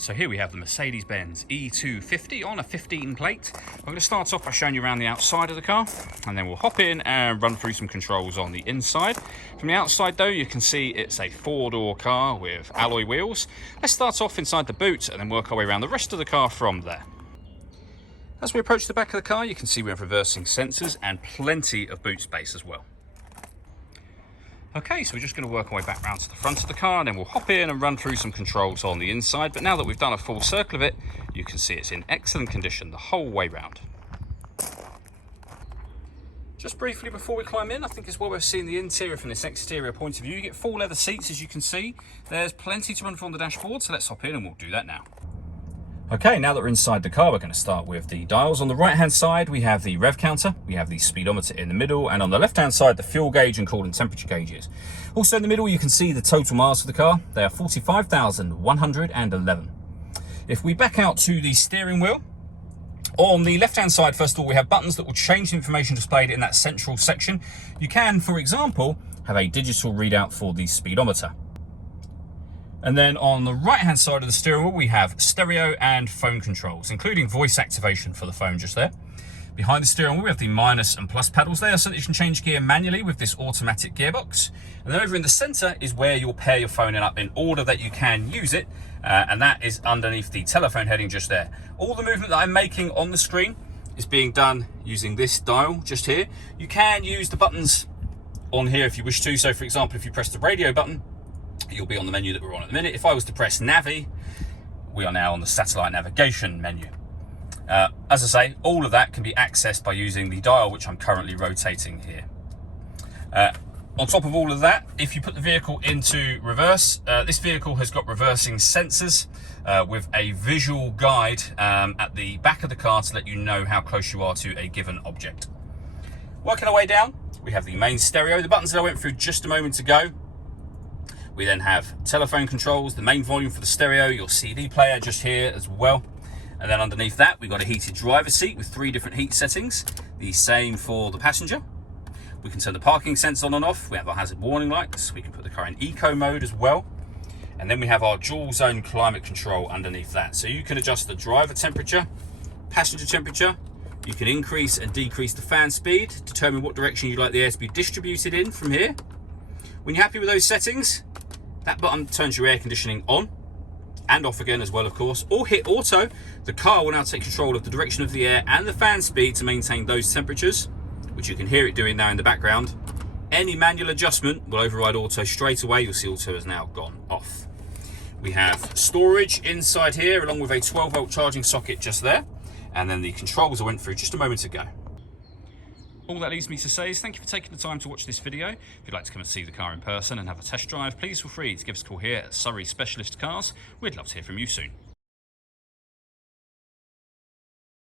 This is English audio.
So here we have the Mercedes-Benz E250 on a 15 plate. I'm going to start off by showing you around the outside of the car, and then we'll hop in and run through some controls on the inside. From the outside though, you can see it's a four-door car with alloy wheels. Let's start off inside the boot and then work our way around the rest of the car from there. As we approach the back of the car, you can see we have reversing sensors and plenty of boot space as well. Okay, so we're just going to work our way back round to the front of the car, and then we'll hop in and run through some controls on the inside. But now that we've done a full circle of it, you can see it's in excellent condition the whole way round. Just briefly before we climb in, I think it's well worth seeing the interior from this exterior point of view. You get full leather seats, as you can see. There's plenty to run through on the dashboard, so let's hop in and we'll do that now. Okay, now that we're inside the car, we're going to start with the dials. On the right-hand side, we have the rev counter, we have the speedometer in the middle, and on the left-hand side, the fuel gauge and coolant temperature gauges. Also in the middle, you can see the total miles for the car. They are 45,111. If we back out to the steering wheel, on the left-hand side, first of all, we have buttons that will change the information displayed in that central section. You can, for example, have a digital readout for the speedometer. And then on the right-hand side of the steering wheel, we have stereo and phone controls, including voice activation for the phone just there. Behind the steering wheel, we have the minus and plus pedals there, so that you can change gear manually with this automatic gearbox. And then over in the center is where you'll pair your phone up in order that you can use it, and that is underneath the telephone heading just there. All the movement that I'm making on the screen is being done using this dial just here. You can use the buttons on here if you wish to. So for example, if you press the radio button, you'll be on the menu that we're on at the minute. If I was to press Navi, we are now on the satellite navigation menu. As I say, all of that can be accessed by using the dial, which I'm currently rotating here. On top of all of that, if you put the vehicle into reverse, this vehicle has got reversing sensors with a visual guide at the back of the car to let you know how close you are to a given object. Working our way down, we have the main stereo, the buttons that I went through just a moment ago. We then have telephone controls, the main volume for the stereo, your CD player just here as well. And then underneath that, we've got a heated driver's seat with 3 different heat settings. The same for the passenger. We can turn the parking sensor on and off. We have our hazard warning lights. We can put the car in eco mode as well. And then we have our dual zone climate control underneath that. So you can adjust the driver temperature, passenger temperature. You can increase and decrease the fan speed, determine what direction you'd like the air to be distributed in from here. When you're happy with those settings, that button turns your air conditioning on and off again as well, of course, or hit auto. The car will now take control of the direction of the air and the fan speed to maintain those temperatures, which you can hear it doing now in the background. Any manual adjustment will override auto straight away. You'll see auto has now gone off. We have storage inside here, along with a 12-volt charging socket just there, and then the controls I went through just a moment ago. All that leaves me to say is thank you for taking the time to watch this video. If you'd like to come and see the car in person and have a test drive, please feel free to give us a call here at Surrey Specialist Cars. We'd love to hear from you soon.